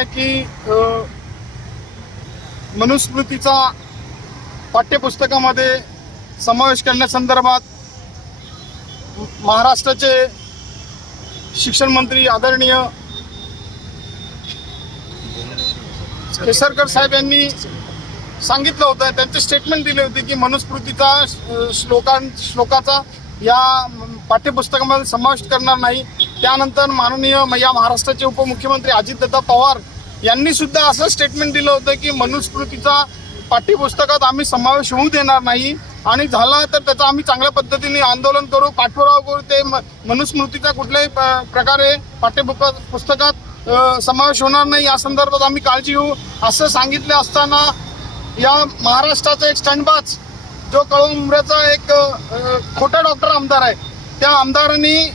आहे की मनुस्मृतीचा पाठ्यपुस्तकामध्ये समावेश करण्यासंदर्भात महाराष्ट्राचे शिक्षण मंत्री आदरणीय केसरकर साहेब यांनी सांगितलं होतं, त्यांचे स्टेटमेंट दिले होते की मनुस्मृतीचा श्लोकाचा या पाठ्यपुस्तकामध्ये समावेश करणार नाही। त्यानंतर माननीय या महाराष्ट्राचे उपमुख्यमंत्री अजितदादा पवार यांनी सुद्धा असं स्टेटमेंट दिलं होतं की मनुस्मृतीचा पाठ्यपुस्तकात आम्ही समावेश होऊ देणार नाही आणि झाला तर त्याचा आम्ही चांगल्या पद्धतीने आंदोलन करू, पाठपुरावा करू। ते मनुस्मृतीचा कुठल्याही प्रकारे पाठ्यपुस्तकात समावेश होणार नाही या संदर्भात आम्ही काळजी घेऊ असं सांगितले असताना या महाराष्ट्राचा एक स्टंटबाज जो कळमनुऱ्याचा एक खोटा डॉक्टर आमदार आहे, त्या आमदारांनी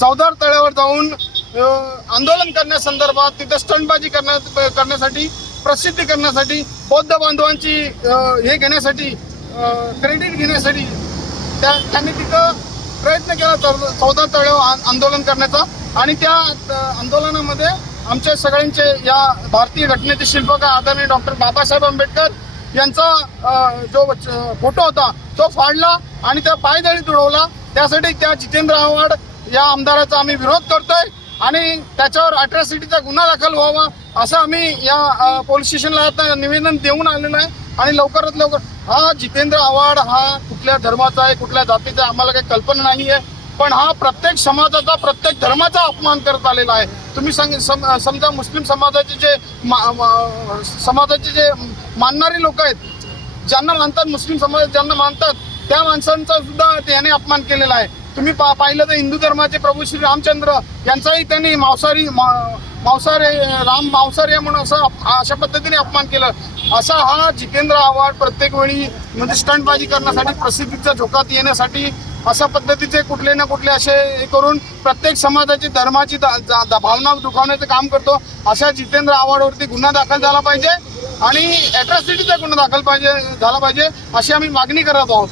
चौदार तळ्यावर जाऊन आंदोलन करण्यासंदर्भात तिथे स्टंटबाजी करण्यासाठी प्रसिद्धी करण्यासाठी बौद्ध बांधवांची हे घेण्यासाठी क्रेडिट घेण्यासाठी त्यांनी तिथं प्रयत्न केला चौदार तळ्यावर आंदोलन करण्याचा। आणि त्या आंदोलनामध्ये आमच्या सगळ्यांचे या भारतीय घटनेचे शिल्पकार आदरणीय डॉक्टर बाबासाहेब आंबेडकर यांचा जो फोटो होता तो फाडला आणि त्या पायदळी तुडवला। त्यासाठी त्या जितेंद्र आव्हाड या आमदाराचा आम्ही विरोध करतोय आणि त्याच्यावर अट्रॉसिटीचा गुन्हा दाखल व्हावा असं आम्ही या पोलीस स्टेशनला आता निवेदन देऊन आलेलं आहे। आणि लवकरात लवकर हा जितेंद्र आव्हाड हा कुठल्या धर्माचा आहे, कुठल्या जातीचा आहे, आम्हाला काही कल्पना नाही आहे, पण हा प्रत्येक समाजाचा, प्रत्येक धर्माचा अपमान करत आलेला आहे। तुम्ही समजा मुस्लिम समाजाचे जे मानणारी लोक आहेत, ज्यांना मानतात, मुस्लिम समाज ज्यांना मानतात त्या माणसांचा सुद्धा त्याने अपमान केलेला आहे। तुम्ही पाहिलं तर हिंदू धर्माचे प्रभू श्री रामचंद्र यांचाही त्यांनी राम मांसाहारी म्हणून अशा पद्धतीने अपमान केलं। असा हा जितेंद्र आव्हाड प्रत्येक वेळी म्हणजे स्टंटबाजी करण्यासाठी, प्रसिद्धीच्या झोकात येण्यासाठी अशा पद्धतीचे कुठले ना कुठले असे हे करून प्रत्येक समाजाची धर्माची भावना दुखावण्याचं काम करतो। अशा जितेंद्र आव्हाडवरती गुन्हा दाखल झाला पाहिजे आणि अट्रॉसिटीचा गुन्हा दाखल झाला पाहिजे अशी आम्ही मागणी करत आहोत।